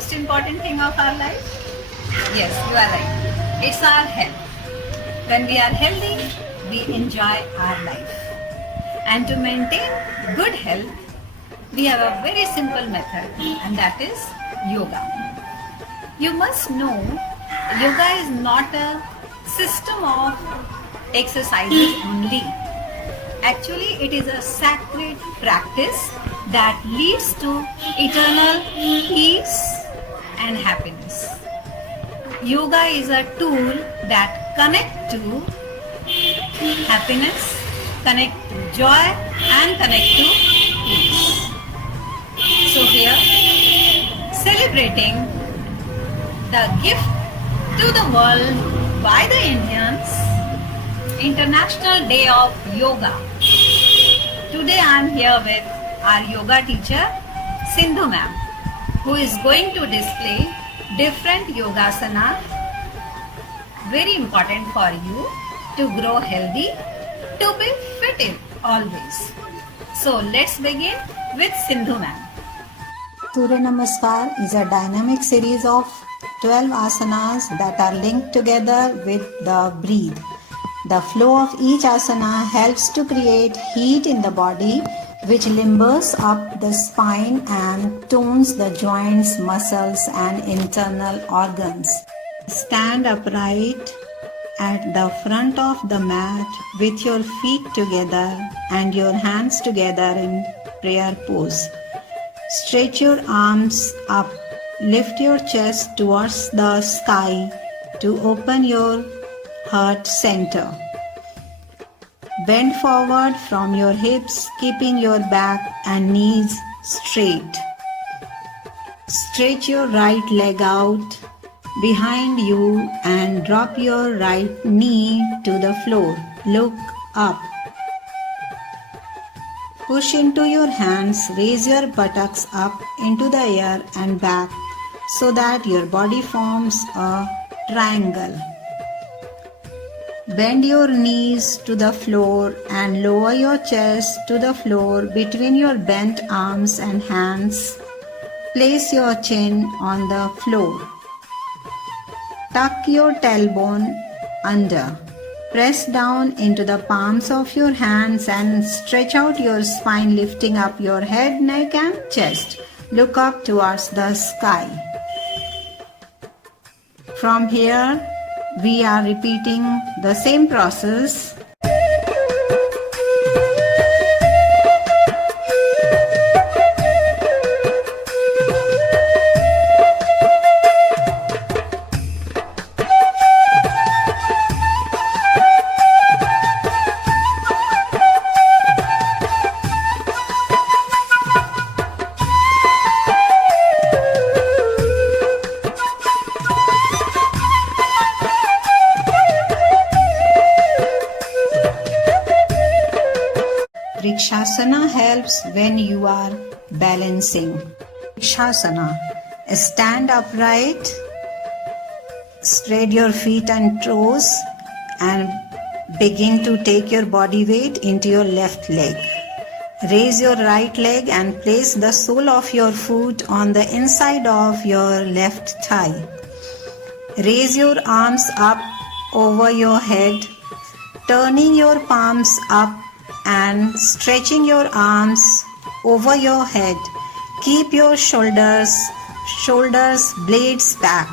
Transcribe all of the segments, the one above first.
most important thing of our life? Yes, you are right. It's our health. When we are healthy, we enjoy our life. And to maintain good health, we have a very simple method, and that is yoga. You must know yoga is not a system of exercises only. Actually, it is a sacred practice that leads to eternal peace and happiness. Yoga is a tool that connects to happiness, connect to joy, and connect to peace. So here, celebrating the gift to the world by the Indians, International Day of Yoga. Today I am here with our yoga teacher Sindhu ma'am, who is going to display different yogasana, very important for you to grow healthy, to be fit always. So let's begin with Sindhu ma'am. Surya Namaskar is a dynamic series of 12 asanas that are linked together with the breath. The flow of each asana helps to create heat in the body, which limbers up the spine and tones the joints, muscles, and internal organs. Stand upright at the front of the mat with your feet together and your hands together in prayer pose. Stretch your arms up. Lift your chest towards the sky to open your heart center. Bend forward from your hips, keeping your back and knees straight. Stretch your right leg out behind you and drop your right knee to the floor. Look up. Push into your hands, raise your buttocks up into the air and back so that your body forms a triangle. Bend your knees to the floor and lower your chest to the floor between your bent arms and hands. Place your chin on the floor. Tuck your tailbone under. Press down into the palms of your hands and stretch out your spine, lifting up your head, neck and chest. Look up towards the sky. From here, we are repeating the same process. Vrikshasana helps when you are balancing. Vrikshasana. Stand upright, spread your feet and toes and begin to take your body weight into your left leg. Raise your right leg and place the sole of your foot on the inside of your left thigh. Raise your arms up over your head, turning your palms up and stretching your arms over your head. Keep your shoulders blades back.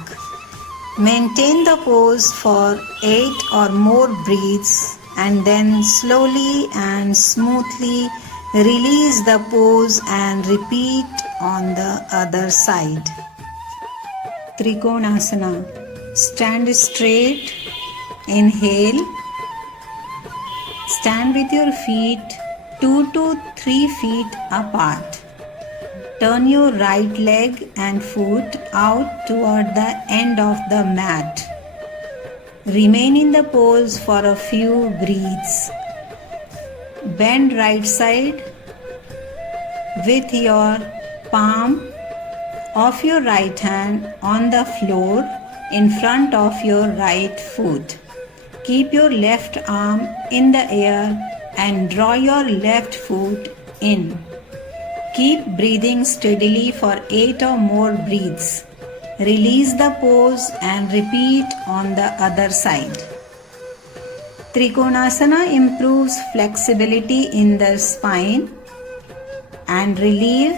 Maintain the pose for 8 or more breaths and then slowly and smoothly release the pose and repeat on the other side. Trikonasana. Stand straight. Inhale. Stand with your feet 2 to 3 feet apart. Turn your right leg and foot out toward the end of the mat. Remain in the pose for a few breaths. Bend right side with your palm of your right hand on the floor in front of your right foot. Keep your left arm in the air and draw your left foot in. Keep breathing steadily for 8 or more breaths. Release the pose and repeat on the other side. Trikonasana improves flexibility in the spine and relieve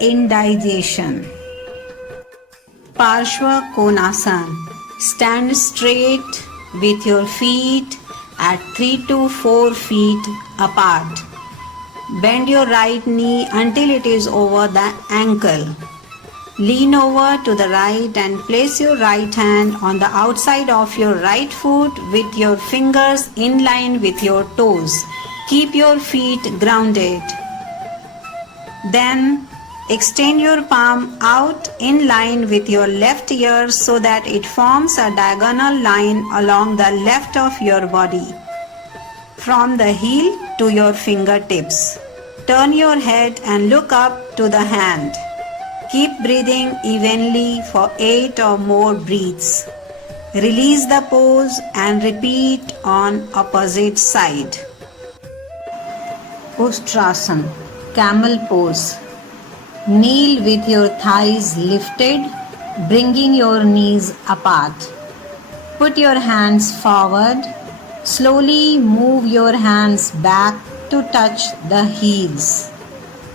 indigestion. Parshva Konasana. Stand straight with your feet at 3 to 4 feet apart. Bend your right knee until it is over the ankle. Lean over to the right and place your right hand on the outside of your right foot with your fingers in line with your toes. Keep your feet grounded. Then extend your palm out in line with your left ear so that it forms a diagonal line along the left of your body, from the heel to your fingertips. Turn your head and look up to the hand. Keep breathing evenly for 8 or more breaths. Release the pose and repeat on opposite side. Ustrasana, camel pose. Kneel with your thighs lifted, bringing your knees apart. Put your hands forward. Slowly move your hands back to touch the heels.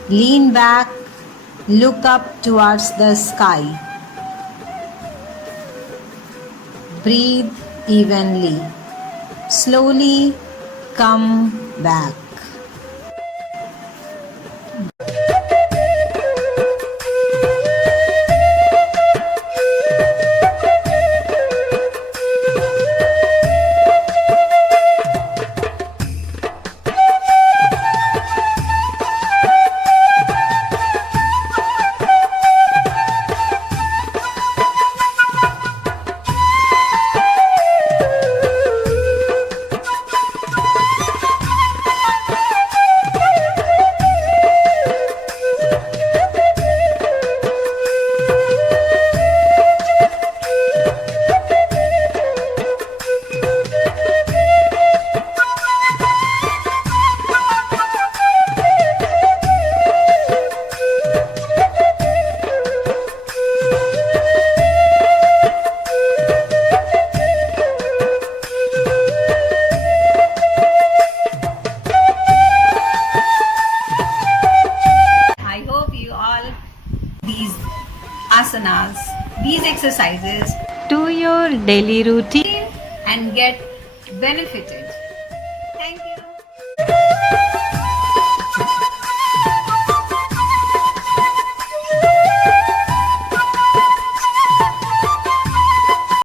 Lean back, look up towards the sky. Breathe evenly. Slowly come back. These asanas, these exercises To your daily routine. and get benefited